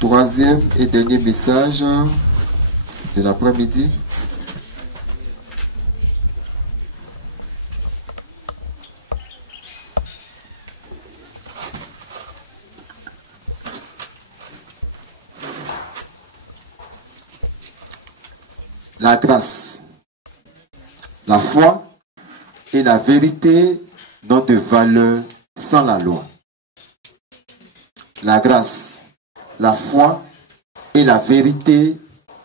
Troisième et dernier message de l'après-midi. La grâce, la foi et la vérité n'ont de valeur sans la loi. La grâce, la foi et la vérité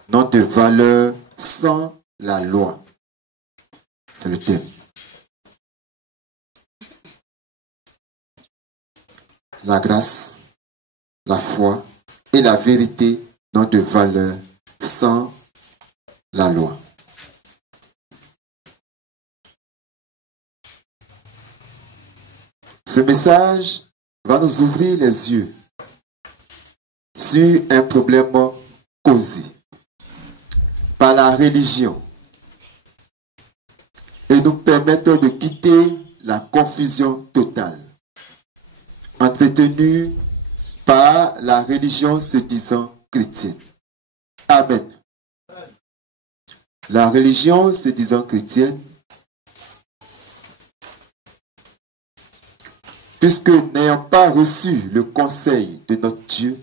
n'ont de valeur sans la loi. C'est le thème. La grâce, la foi et la vérité n'ont de valeur sans la loi. Ce message va nous ouvrir les yeux sur un problème causé par la religion et nous permettre de quitter la confusion totale entretenue par la religion se disant chrétienne. Amen. La religion se disant chrétienne, puisque n'ayant pas reçu le conseil de notre Dieu,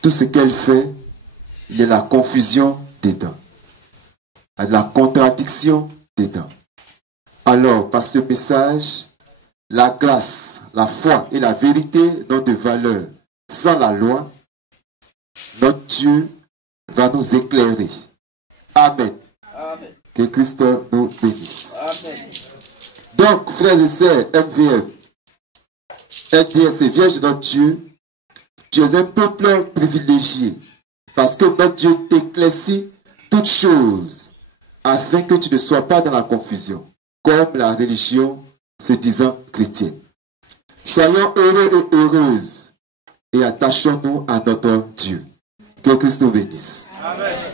tout ce qu'elle fait, il y a la confusion dedans, il y a la contradiction dedans. Alors, par ce message, la grâce, la foi et la vérité n'ont de valeur sans la loi. Notre Dieu va nous éclairer. Amen. Amen. Que Christ nous bénisse. Amen. Donc, frères et sœurs, MVM, LDS et Vierge de notre Dieu, tu es un peuple privilégié parce que notre Dieu t'éclaircit toutes choses afin que tu ne sois pas dans la confusion, comme la religion se disant chrétienne. Soyons heureux et heureuses et attachons-nous à notre Dieu. Que Christ nous bénisse. Amen.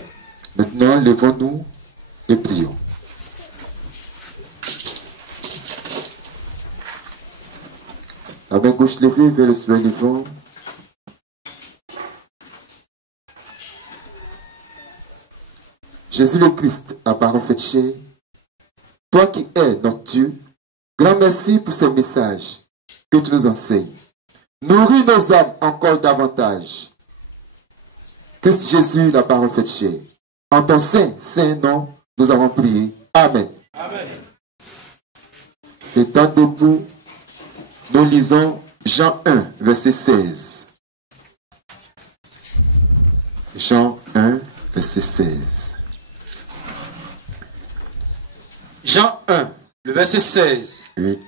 Maintenant, levons-nous et prions. La main gauche levée vers le soleil levant. Jésus le Christ, la parole faite chair, toi qui es notre Dieu, grand merci pour ces messages que tu nous enseignes. Nourris nos âmes encore davantage. Christ Jésus, la parole faite chair. En ton saint nom, nous avons prié. Amen. Amen. Étant debout, nous lisons Jean 1, verset 16. Jean 1, verset 16. Jean 1, le verset 16. Oui.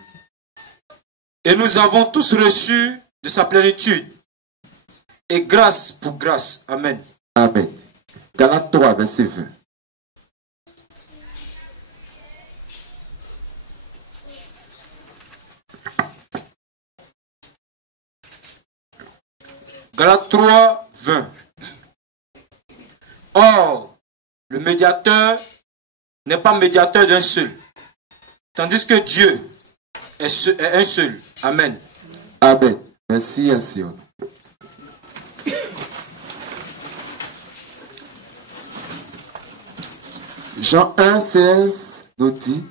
Et nous avons tous reçu de sa plénitude. Et grâce pour grâce. Amen. Amen. Galates 3, verset 20. Galates 3, 20. Or, le médiateur n'est pas médiateur d'un seul, tandis que Dieu est un seul. Amen. Amen. Merci, Sion. Jean 1, 16 nous dit,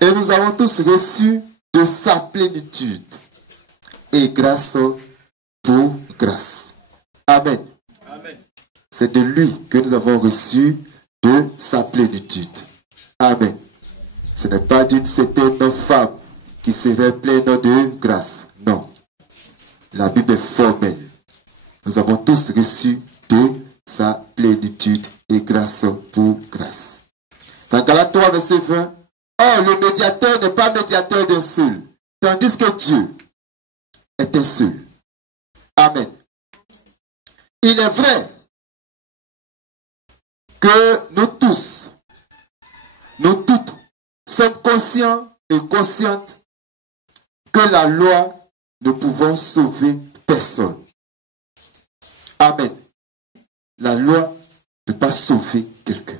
et nous avons tous reçu de sa plénitude, et grâce pour grâce. Amen. Amen. C'est de lui que nous avons reçu de sa plénitude. Amen. Ce n'est pas d'une certaine femme qui serait pleine de grâce. Non. La Bible est formelle. Nous avons tous reçu de sa plénitude et grâce pour grâce. Dans Galates 3, verset 20, or le médiateur n'est pas médiateur d'un seul, tandis que Dieu est un seul. Amen. Il est vrai que nous tous, nous toutes, sommes conscients et conscientes que la loi ne pouvons sauver personne. Amen. La loi ne peut pas sauver quelqu'un.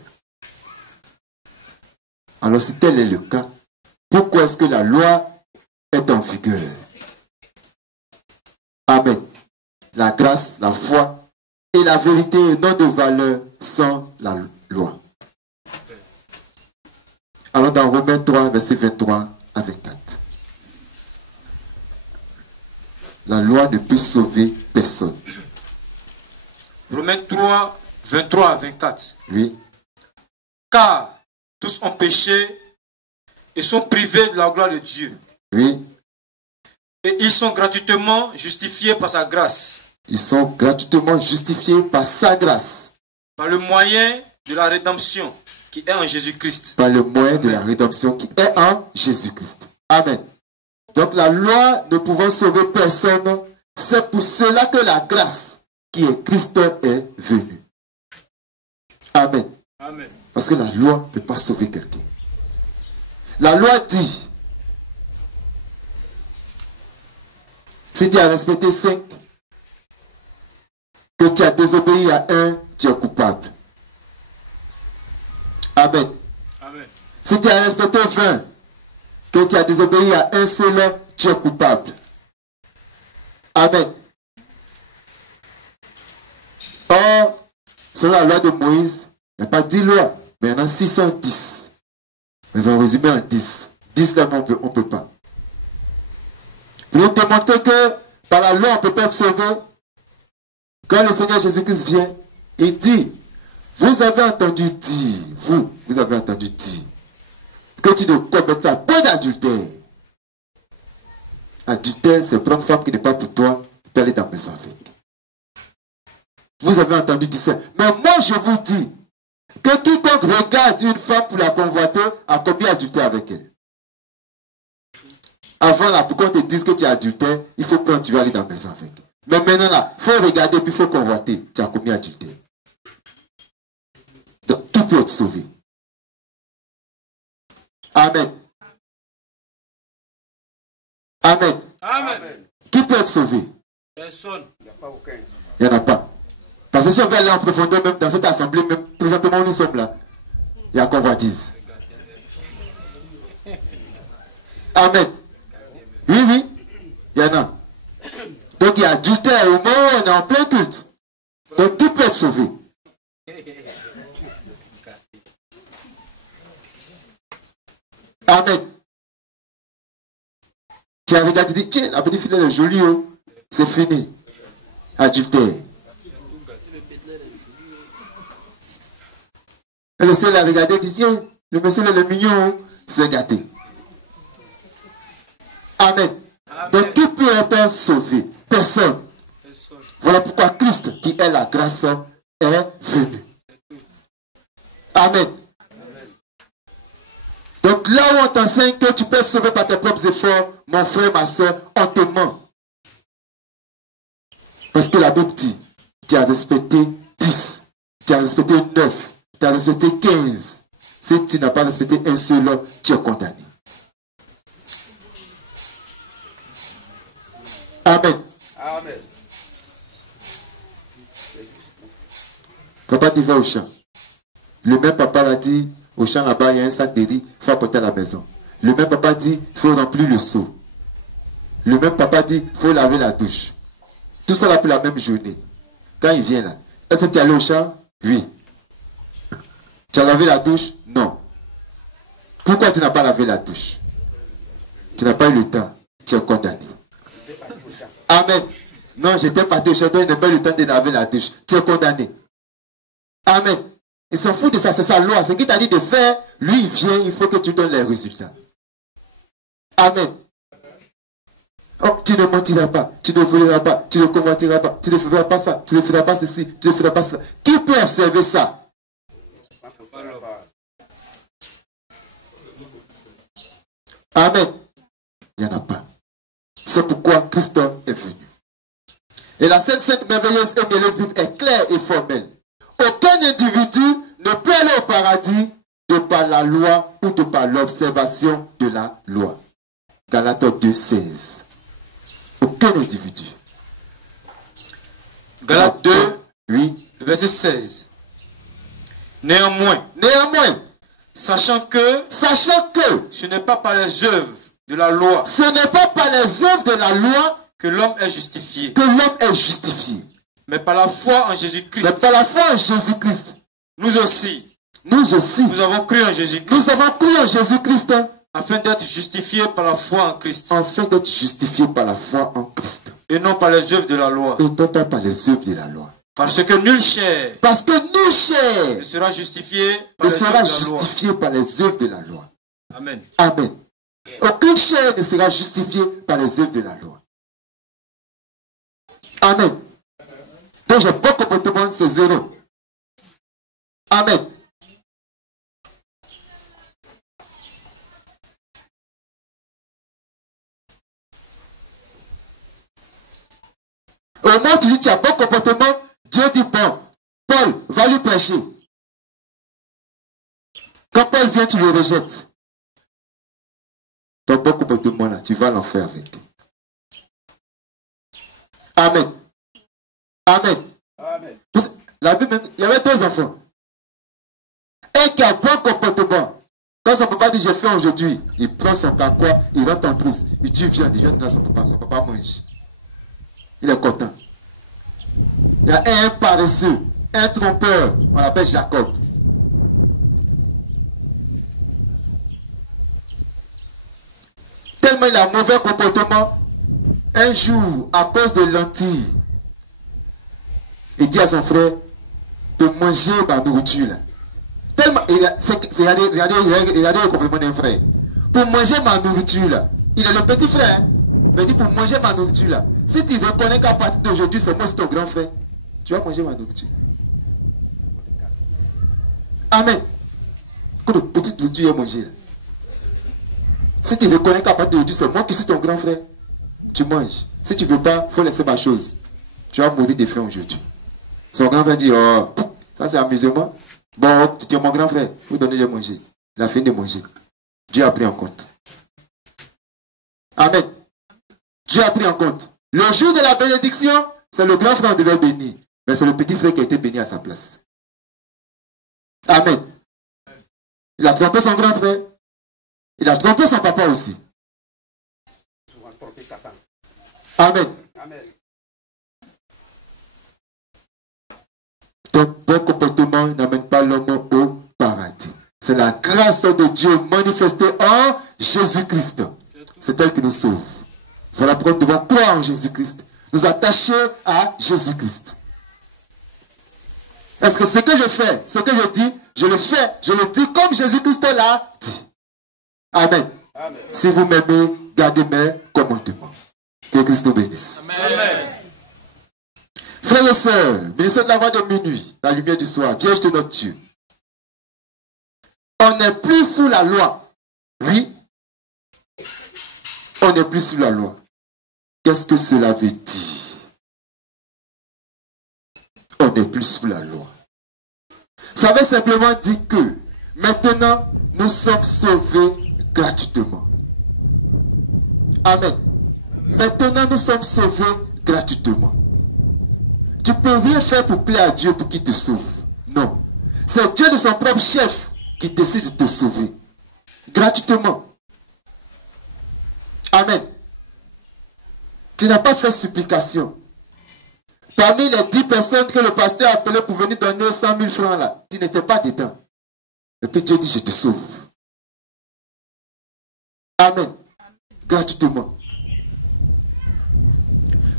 Alors si tel est le cas, pourquoi est-ce que la loi est en vigueur? la grâce, la foi et la vérité n'ont de valeur sans la loi. Alors dans Romains 3, versets 23 à 24. La loi ne peut sauver personne. Romains 3, 23 à 24. Oui. Car tous ont péché et sont privés de la gloire de Dieu. Oui. Et ils sont gratuitement justifiés par sa grâce. Ils sont gratuitement justifiés par sa grâce. Par le moyen de la rédemption qui est en Jésus-Christ. Par le moyen de la rédemption qui est en Jésus-Christ. Amen. Donc la loi ne pouvant sauver personne, c'est pour cela que la grâce qui est Christ est venue. Amen. Amen. Parce que la loi ne peut pas sauver quelqu'un. La loi dit, si tu as respecté 5, que tu as désobéi à un, tu es coupable. Amen. Amen. Si tu as respecté 20, que tu as désobéi à un seul, tu es coupable. Amen. Or, selon la loi de Moïse, il n'y a pas 10 lois, mais il y en a 610. Mais ils ont résumé en 10. 10 là, on ne peut pas. Pour nous démontrer que par la loi, on ne peut pas être sauvé. Quand le Seigneur Jésus-Christ vient, il dit, vous avez entendu dire, vous avez entendu dire, que tu ne commettras pas d'adultère. Adultère, c'est prendre une femme qui n'est pas pour toi, tu peux aller dans la maison avec. Vous avez entendu dire ça. Mais moi, je vous dis que quiconque regarde une femme pour la convoiter a commis adultère avec elle. Avant là, pour qu'on te dise que tu es adultère, il faut prendre, tu vas aller dans la maison avec. Mais maintenant là, il faut regarder puis il faut convoiter. Tu as commis adultère. Donc, tout peut être sauvé. Amen. Amen. Amen. Qui peut être sauvé? Personne. Il n'y en a pas. Parce que si on veut aller en profondeur, même dans cette assemblée, même présentement où nous sommes là, il y a convoitise. Amen. Oui, il y en a. Donc il y a adultère au moment où on est en plein culte. Donc qui peut être sauvé? Amen. Tu as regardé, tu dis, tiens, la petite fille est jolie, oh. C'est fini. Adultère. Et le ciel a regardé, dit, tiens, le monsieur est mignon, c'est gâté. Amen. Amen. Donc qui peut être sauvé? Personne. Voilà pourquoi Christ, qui est la grâce, est venu. Amen. Donc là où on t'enseigne que tu peux être sauvé par tes propres efforts, mon frère, ma soeur, on te ment. Parce que la Bible dit, tu as respecté 10, tu as respecté 9, tu as respecté 15. Si tu n'as pas respecté un seul, tu es condamné. Amen. Amen. Papa, tu vas au champ. Le même papa l'a dit, au champ là-bas, il y a un sac de riz, il faut apporter à la maison. Le même papa dit, il faut remplir le seau. Le même papa dit, il faut laver la douche. Tout ça là pour la même journée. Quand il vient là, est-ce que tu es allé au champ? Oui. Tu as lavé la douche? Non. Pourquoi tu n'as pas lavé la douche? Tu n'as pas eu le temps. Tu es condamné. Amen. Non, j'étais parti au champ, je n'ai pas eu le temps de laver la douche. Tu es condamné. Amen. Il s'en fout de ça, c'est sa loi. Ce qu'il t'a dit de faire, lui il vient, il faut que tu donnes les résultats. Amen. Oh, tu ne mentiras pas, tu ne voleras pas, tu ne convoiteras pas, tu ne feras pas ça, tu ne feras pas ceci, tu ne feras pas ça. Qui peut observer ça? Amen. Il n'y en a pas. C'est pourquoi Christ est venu. Et la Sainte merveilleuse et mielleuse Bible est claire et formelle. Aucun individu ne peut aller au paradis de par la loi ou de par l'observation de la loi. Galates 2:16. Aucun individu. Galates 2, oui. verset 16. Néanmoins, sachant que ce ce n'est pas par les œuvres de la loi n'est pas par les œuvres de la loi que l'homme est justifié. Que l'homme est justifié. Mais par la foi en Jésus-Christ. Mais par la foi en Jésus-Christ. Nous aussi. Nous aussi. Nous avons cru en Jésus-Christ. Nous avons cru en Jésus-Christ. Afin d'être justifiés par la foi en Christ. Afin d'être justifiés par la foi en Christ. Et non par les œuvres de la loi. Et non pas par les œuvres de la loi. Parce que nulle chair. Parce que nulle chair ne sera justifiée par les œuvres de la loi. Par les œuvres de la loi. Amen. Amen. Aucune chair ne sera justifiée par les œuvres de la loi. Amen. Donc j'ai bon comportement, c'est zéro. Amen. Au moment où tu dis tu as bon comportement, Dieu dit bon, Paul, va lui prêcher. Quand Paul vient, tu le rejettes. Ton bon comportement là, tu vas l'enfer avec. Amen. Amen. Amen. La Bible, il y avait deux enfants. Un qui a bon comportement. Quand son papa dit j'ai fait aujourd'hui, il prend son carquois, il rentre en brousse. Il tue viande, il vient de son papa mange. Il est content. Il y a un paresseux, un trompeur, on l'appelle Jacob. Tellement il a mauvais comportement, un jour, à cause de lentilles, il dit à son frère de manger ma nourriture là. Tellement, regardez le comportement d'un frère. Pour manger ma nourriture là, il est le petit frère, hein? Mais il dit pour manger ma nourriture là. Si tu reconnais qu'à partir d'aujourd'hui, c'est moi, c'est ton grand frère, tu vas manger ma nourriture. Amen. Que de petite nourriture est mangée là. Si tu reconnais qu'à partir d'aujourd'hui, c'est moi qui suis ton grand frère, tu manges. Si tu ne veux pas, il faut laisser ma chose. Tu vas mourir de faim aujourd'hui. Son grand frère dit, oh, ça c'est amusement. Bon, tu es mon grand frère, vous donnez de manger. Il a fini de manger. Dieu a pris en compte. Amen. Dieu a pris en compte. Le jour de la bénédiction, c'est le grand frère qui devait bénir. Mais c'est le petit frère qui a été béni à sa place. Amen. Il a trompé son grand frère. Il a trompé son papa aussi. Amen. Amen. Ton bon comportement n'amène pas l'homme au paradis. C'est la grâce de Dieu manifestée en Jésus-Christ. C'est elle qui nous sauve. Voilà pourquoi nous devons croire en Jésus-Christ. Nous attacher à Jésus-Christ. Est-ce que ce que je fais, ce que je dis, je le fais, je le dis comme Jésus-Christ l'a dit. Amen. Amen. Si vous m'aimez, gardez mes commandements. Que Christ nous bénisse. Amen. Frères et sœurs, ministère de la voix de minuit, la lumière du soir, Vierge de notre Dieu. On n'est plus sous la loi. Oui. On n'est plus sous la loi. Qu'est-ce que cela veut dire? On n'est plus sous la loi. Ça veut simplement dire que maintenant, nous sommes sauvés gratuitement. Amen. Maintenant, nous sommes sauvés gratuitement. Tu ne peux rien faire pour plaire à Dieu pour qu'il te sauve. Non. C'est Dieu de son propre chef qui décide de te sauver. Gratuitement. Amen. Tu n'as pas fait supplication. Parmi les 10 personnes que le pasteur a appelées pour venir donner 100 000 francs là, tu n'étais pas dedans. Et puis Dieu dit, je te sauve. Amen. Gratuitement.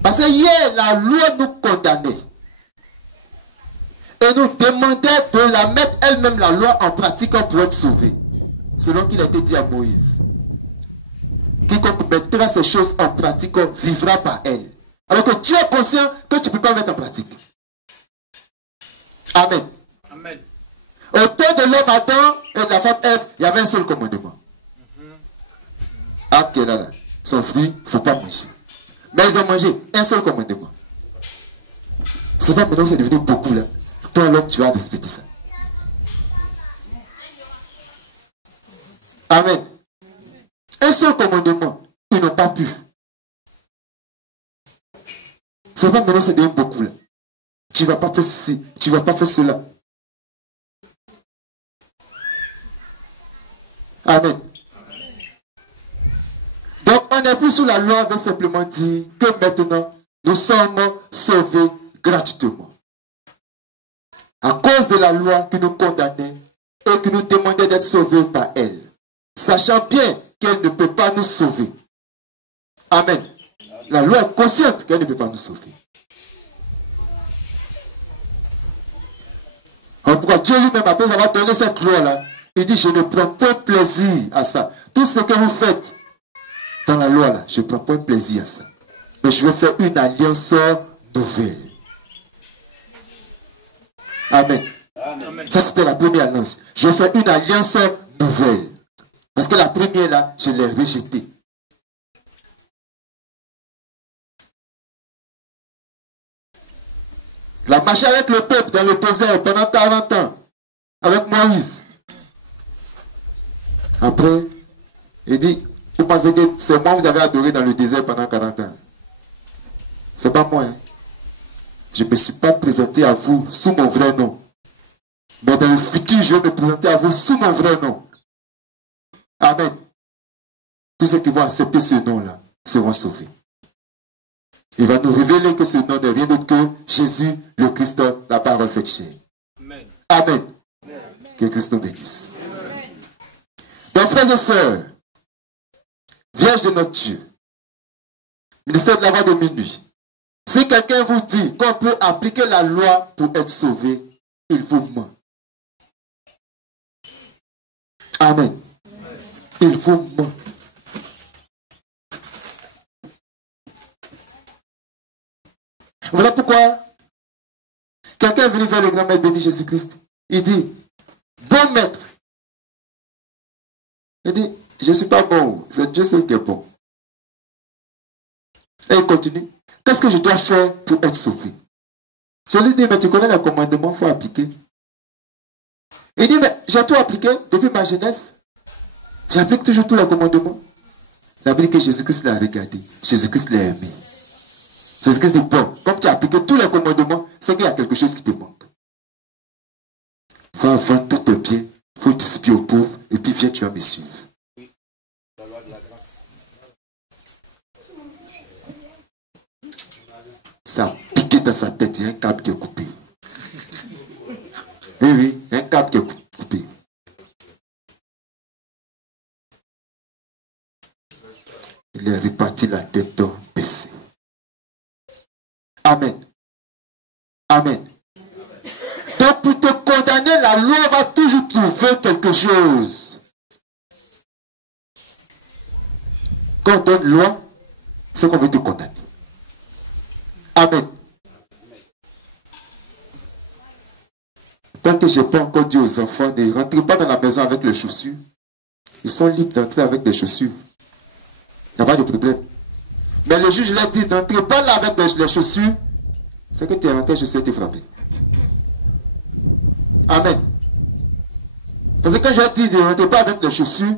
Parce que hier, la loi nous condamnait. Et nous demandait de la mettre elle-même, la loi, en pratique pour être sauvé. Selon qu'il a été dit à Moïse. Quiconque mettra ces choses en pratique vivra par elles. Alors que tu es conscient que tu ne peux pas mettre en pratique. Amen. Amen. Au temps de l'homme Adam et de la femme Ève, il y avait un seul commandement. Ah, là, là. Son fruit, il ne faut pas manger. Mais ils ont mangé un seul commandement. C'est pas maintenant que c'est devenu beaucoup là. Toi, l'homme, tu vas respecter ça. Amen. Un seul commandement. Ils n'ont pas pu. C'est pas maintenant que c'est devenu beaucoup là. Tu ne vas pas faire ceci. Tu ne vas pas faire cela. Amen. Donc, on n'est plus sous la loi, veut simplement dire que maintenant, nous sommes sauvés gratuitement. À cause de la loi qui nous condamnait et qui nous demandait d'être sauvés par elle, sachant bien qu'elle ne peut pas nous sauver. Amen. La loi est consciente qu'elle ne peut pas nous sauver. Alors pourquoi Dieu lui-même, après avoir donné cette loi-là, il dit, je ne prends pas plaisir à ça. Tout ce que vous faites dans la loi, là, je ne prends pas plaisir à ça. Mais je vais faire une alliance nouvelle. Amen. Amen. Ça, c'était la première alliance. Je vais faire une alliance nouvelle. Parce que la première, là, je l'ai rejetée. La marche avec le peuple dans le désert pendant 40 ans, avec Moïse. Après, il dit, vous pensez que c'est moi que vous avez adoré dans le désert pendant 40 ans? C'est pas moi. Hein? Je ne me suis pas présenté à vous sous mon vrai nom. Mais dans le futur, je vais me présenter à vous sous mon vrai nom. Amen. Tous ceux qui vont accepter ce nom-là seront sauvés. Il va nous révéler que ce nom n'est rien d'autre que Jésus, le Christ, la parole faite chair. Amen. Amen. Amen. Que Christ nous bénisse. Amen. Donc, frères et sœurs, Vierge de notre Dieu, ministère de la voix de minuit, si quelqu'un vous dit qu'on peut appliquer la loi pour être sauvé, il vous ment. Amen. Il vous ment. Voilà pourquoi quelqu'un est venu vers le grand maître béni Jésus-Christ. Il dit, bon maître. Il dit, je ne suis pas bon, c'est Dieu seul qui est bon. Et il continue. Qu'est-ce que je dois faire pour être sauvé? Je lui dis, mais tu connais les commandements, il faut appliquer. Il dit, mais j'ai tout appliqué depuis ma jeunesse. J'applique toujours tous les commandements. La Bible dit que Jésus-Christ l'a regardé. Jésus-Christ l'a aimé. Jésus-Christ dit, bon, comme tu as appliqué tous les commandements, c'est qu'il y a quelque chose qui te manque. Va vendre tous tes biens, il faut distribuer aux pauvres, et puis viens, tu vas me suivre. Oui, la loi de la grâce. Ça a piqué dans sa tête, il y a un câble qui est coupé. Oui, oui, il y a un câble qui est coupé. Il est reparti la tête baissée. Amen. Amen. Donc pour te condamner, la loi va toujours trouver quelque chose. Quand on donne loi, c'est qu'on veut te condamner. Amen. Tant que je n'ai pas encore dit aux enfants, ne rentrez pas dans la maison avec les chaussures. Ils sont libres d'entrer avec des chaussures. Il n'y a pas de problème. Mais le juge leur dit, n'entrez pas là avec les chaussures. C'est que tu es rentré, je sais te frapper. Amen. Parce que quand je vais te dire, ne rentrez pas avec les chaussures,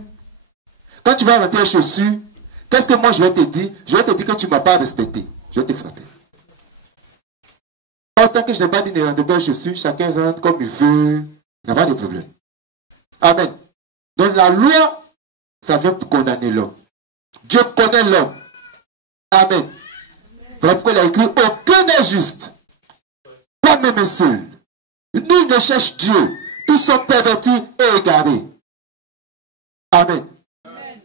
quand tu vas rentrer les chaussures, qu'est-ce que moi je vais te dire? Je vais te dire que tu ne m'as pas respecté. Je vais te frapper. Tant que je n'ai pas dit ne rentrez pas les chaussures, chacun rentre comme il veut. Il n'y a pas de problème. Amen. Donc la loi, ça vient pour condamner l'homme. Dieu connaît l'homme. Amen. Voilà pourquoi il a écrit, aucun n'est juste. Pas même un seul. Nul ne cherche Dieu. Tous sont pervertis et égarés. Amen. Amen.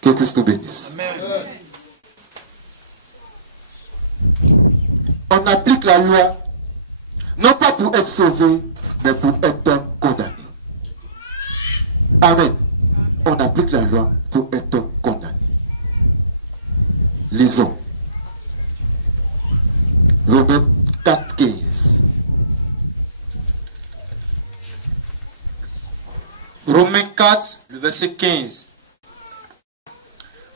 Que Christ nous bénisse. Amen. On applique la loi, non pas pour être sauvé, mais pour être condamné. Amen. On applique la loi pour être condamné. Lisons. Romains 4, 15. Romains 4, le verset 15.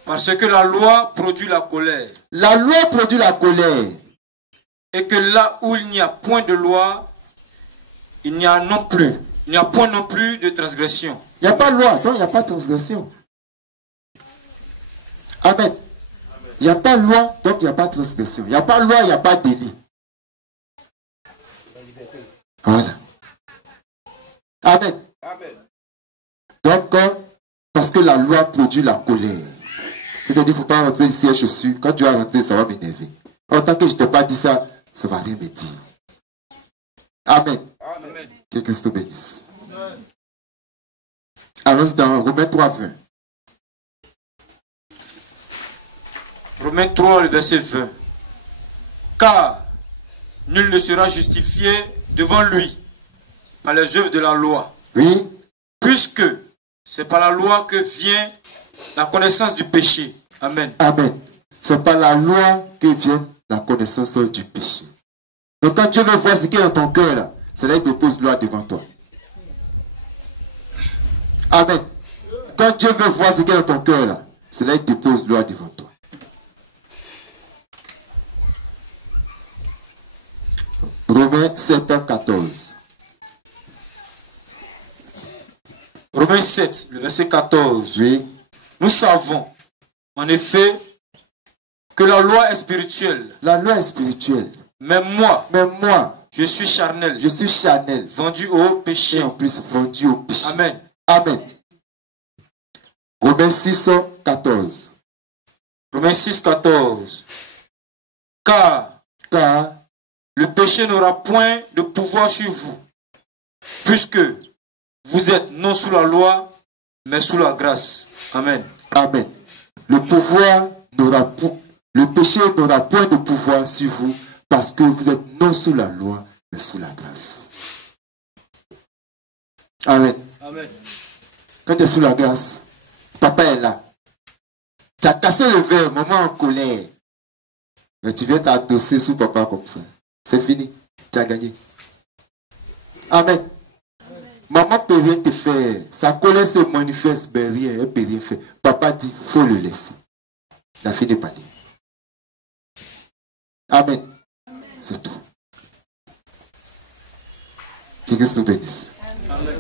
Parce que la loi produit la colère. La loi produit la colère. Et que là où il n'y a point de loi, il n'y a point non plus de transgression. Il n'y a pas de loi, donc il n'y a pas de transgression. Amen. Il n'y a pas de loi, donc il n'y a pas de transgression. Il n'y a pas de loi, il n'y a pas de délit. Voilà. Amen. Amen. Donc, parce que la loi va produire la colère. C'est-à-dire, il ne faut pas rentrer ici à chaussures. Quand tu vas rentrer, ça va m'énerver. En tant que je ne t'ai pas dit ça, ça ne va rien me dire. Amen. Amen. Que Christ te bénisse. Allons dans Romains 3, 20. Romains 3, le verset 20. Car nul ne sera justifié devant lui par les œuvres de la loi. Oui. Puisque c'est par la loi que vient la connaissance du péché. Amen. Amen. C'est par la loi que vient la connaissance du péché. Donc quand Dieu veut voir ce qui est dans ton cœur, là, c'est là qu'il dépose loi devant toi. Amen. Quand Dieu veut voir ce qui est dans ton cœur, là, c'est là qu'il dépose loi devant toi. Romains 7, 14. Romains 7, le verset 14. Oui. Nous savons, en effet, que la loi est spirituelle. La loi est spirituelle. Mais moi, je suis charnel. Je suis charnel. Vendu au péché. Et en plus, vendu au péché. Amen. Amen. Romains 6, 14. Romains 6, 14. Car le péché n'aura point de pouvoir sur vous, puisque vous êtes non sous la loi, mais sous la grâce. Amen. Amen. Le péché n'aura point de pouvoir sur vous, parce que vous êtes non sous la loi, mais sous la grâce. Amen. Amen. Quand tu es sous la grâce, papa est là. Tu as cassé le verre, maman en colère. Mais tu viens t'adosser sous papa comme ça. C'est fini. Tu as gagné. Amen. Maman ne peut rien te faire. Sa colère se manifeste, mais rien, elle ne peut rien faire. Papa dit, il faut le laisser. La fille n'est pas libre. Amen. C'est tout. Que Dieu nous bénisse. Amen.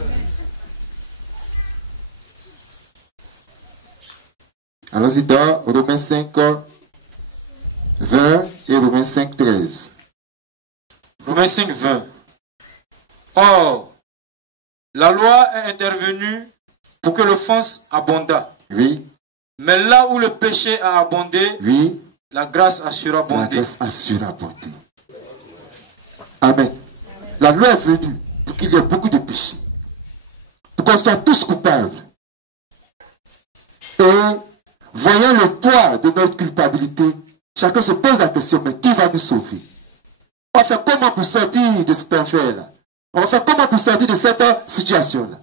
Allons-y dans Romains 5, 20 et Romains 5, 13. Romains 5, 20. Or, la loi est intervenue pour que l'offense abondât. Oui. Mais là où le péché a abondé, Oui. la grâce a surabondé. La grâce a surabondé. Amen. La loi est venue pour qu'il y ait beaucoup de péchés. Pour qu'on soit tous coupables. Et voyant le poids de notre culpabilité, chacun se pose la question, mais qui va nous sauver? On va faire comment pour sortir de cet enfer-là? On va faire comment pour sortir de cette situation-là?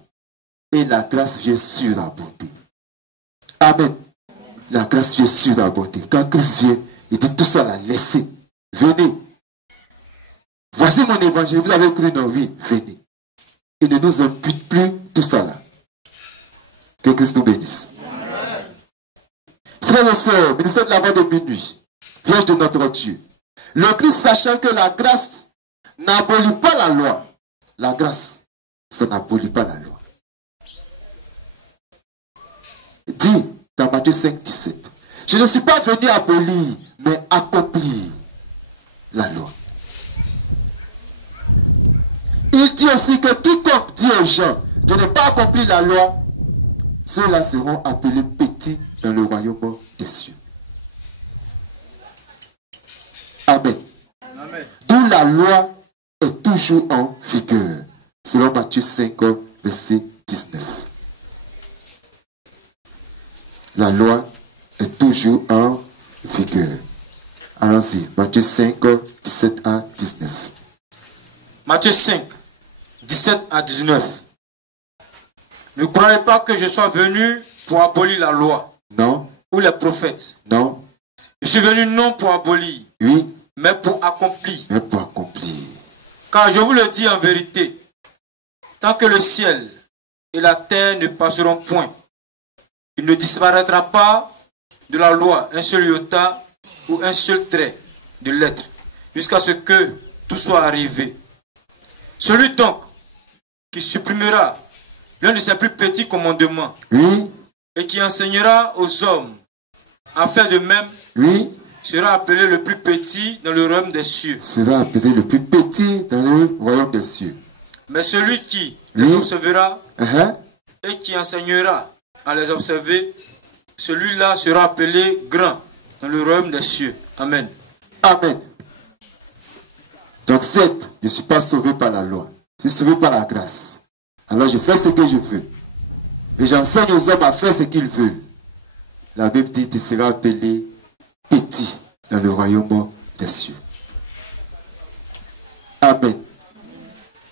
Et la grâce vient surabonder. Amen. La grâce vient surabonder. Quand Christ vient, il dit tout ça là, laissez. Venez. Voici mon évangile. Vous avez cru, non? Oui, venez. Il ne nous impute plus tout ça là. Que Christ nous bénisse. Frères et sœurs, ministère de la voix de minuit, Vierge de notre Dieu, le Christ, sachant que la grâce n'abolit pas la loi, la grâce, ça n'abolit pas la loi. Dit dans Matthieu 5, 17, je ne suis pas venu abolir, mais accomplir la loi. Il dit aussi que quiconque dit aux gens, je n'ai pas accompli la loi, ceux-là seront appelés petits dans le royaume des cieux. Amen. Amen. D'où la loi est toujours en vigueur. Selon Matthieu 5, verset 19. La loi est toujours en vigueur. Allons-y. Matthieu 5, 17 à 19. Matthieu 5, 17 à 19. Ne croyez pas que je sois venu pour abolir la loi. Non. Ou les prophètes. Non. Je suis venu non pour abolir. Oui. Mais pour accomplir. Mais pour accomplir. Car je vous le dis en vérité, tant que le ciel et la terre ne passeront point, il ne disparaîtra pas de la loi un seul iota ou un seul trait de lettre, jusqu'à ce que tout soit arrivé. Celui donc qui supprimera l'un de ses plus petits commandements, oui, et qui enseignera aux hommes à faire de même, oui, sera appelé le plus petit dans le royaume des cieux. Sera appelé le plus petit dans le royaume des cieux. Mais celui qui les observera et qui enseignera à les observer, celui-là sera appelé grand dans le royaume des cieux. Amen. Amen. Donc certes, je ne suis pas sauvé par la loi. Je suis sauvé par la grâce. Alors je fais ce que je veux. Et j'enseigne aux hommes à faire ce qu'ils veulent. La Bible dit, tu seras appelé petit dans le royaume des cieux. Amen.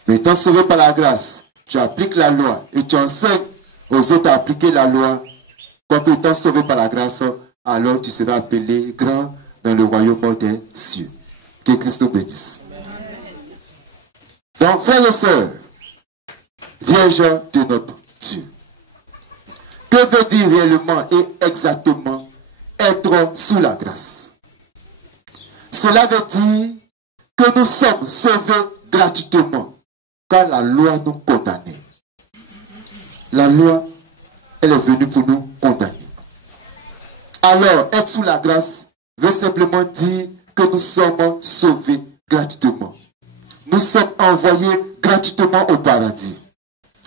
Mais étant sauvé par la grâce, tu appliques la loi et tu enseignes aux autres à appliquer la loi. Comme étant sauvé par la grâce, alors tu seras appelé grand dans le royaume des cieux. Que Christ nous bénisse. Donc, frères et sœurs, Vierge de notre Dieu, que veut dire réellement et exactement être sous la grâce? Cela veut dire que nous sommes sauvés gratuitement quand la loi nous condamnait. La loi, elle est venue pour nous condamner. Alors, être sous la grâce veut simplement dire que nous sommes sauvés gratuitement. Nous sommes envoyés gratuitement au paradis.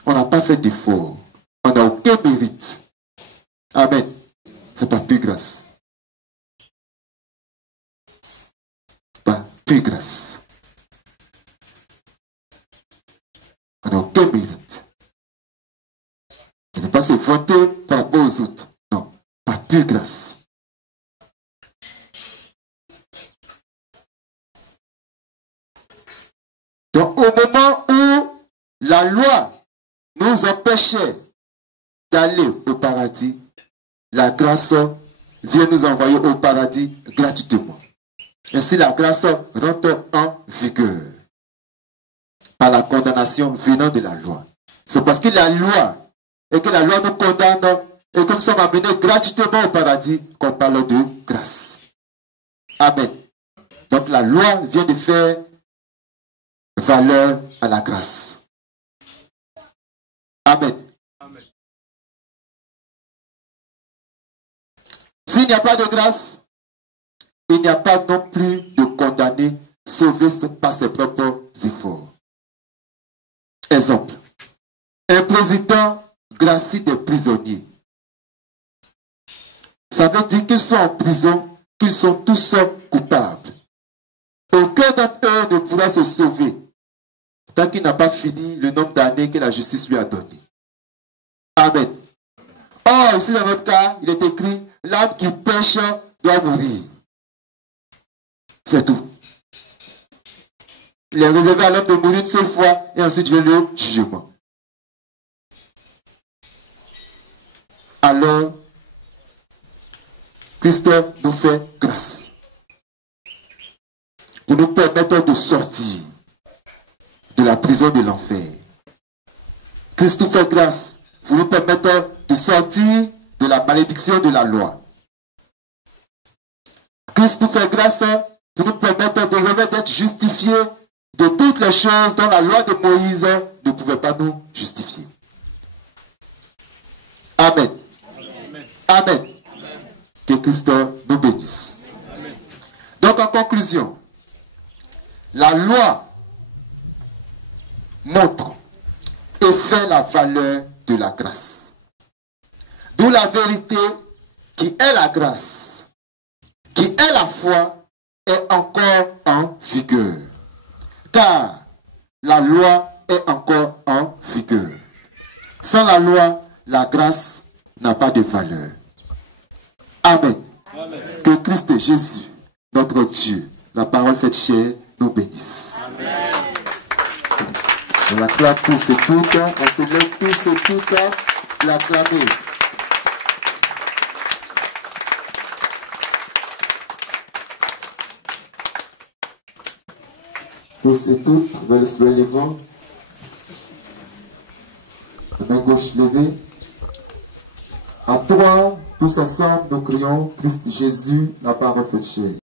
On n'a pas fait d'effort. On n'a aucun mérite. Amen. C'est pas plus grâce. Pas plus grâce. On n'a aucun mérite. On ne peut pas se vanter par rapport aux autres. Non. Pas plus grâce. Donc au moment où la loi nous empêchait d'aller au paradis, la grâce vient nous envoyer au paradis gratuitement. Ainsi la grâce rentre en vigueur par la condamnation venant de la loi. C'est parce qu'il y a la loi et que la loi nous condamne et que nous sommes amenés gratuitement au paradis qu'on parle de grâce. Amen. Donc la loi vient de faire valeur à la grâce. Amen. Amen. S'il n'y a pas de grâce, il n'y a pas non plus de condamné sauvé par ses propres efforts. Exemple. Un président gracie des prisonniers. Ça veut dire qu'ils sont en prison, qu'ils sont tous coupables. Aucun d'entre eux ne pourra se sauver tant qu'il n'a pas fini le nombre d'années que la justice lui a donné. Amen. Or, ici dans notre cas, il est écrit, l'âme qui pêche doit mourir. C'est tout. Il est réservé à l'homme de mourir une seule fois et ensuite vient le jugement. Alors, Christ nous fait grâce pour nous permettre de sortir de la prison de l'enfer. Christ nous fait grâce pour nous permettre de sortir de la malédiction de la loi. Christ nous fait grâce pour nous permettre désormais d'être justifiés de toutes les choses dont la loi de Moïse ne pouvait pas nous justifier. Amen. Amen. Amen. Amen. Que Christ nous bénisse. Amen. Donc en conclusion, la loi montre et fait la valeur de la grâce. D'où la vérité qui est la grâce, qui est la foi, est encore en vigueur. Car la loi est encore en vigueur. Sans la loi, la grâce n'a pas de valeur. Amen. Amen. Que Christ Jésus, notre Dieu, la parole faite chair, nous bénisse. Amen. On l'acclame tous et toutes, on se lève tous et toutes, l'acclamer. Tous et toutes, vers le soleil levant, la main gauche levée. À toi, tous ensemble, nous crions Christ Jésus, la parole faite chair.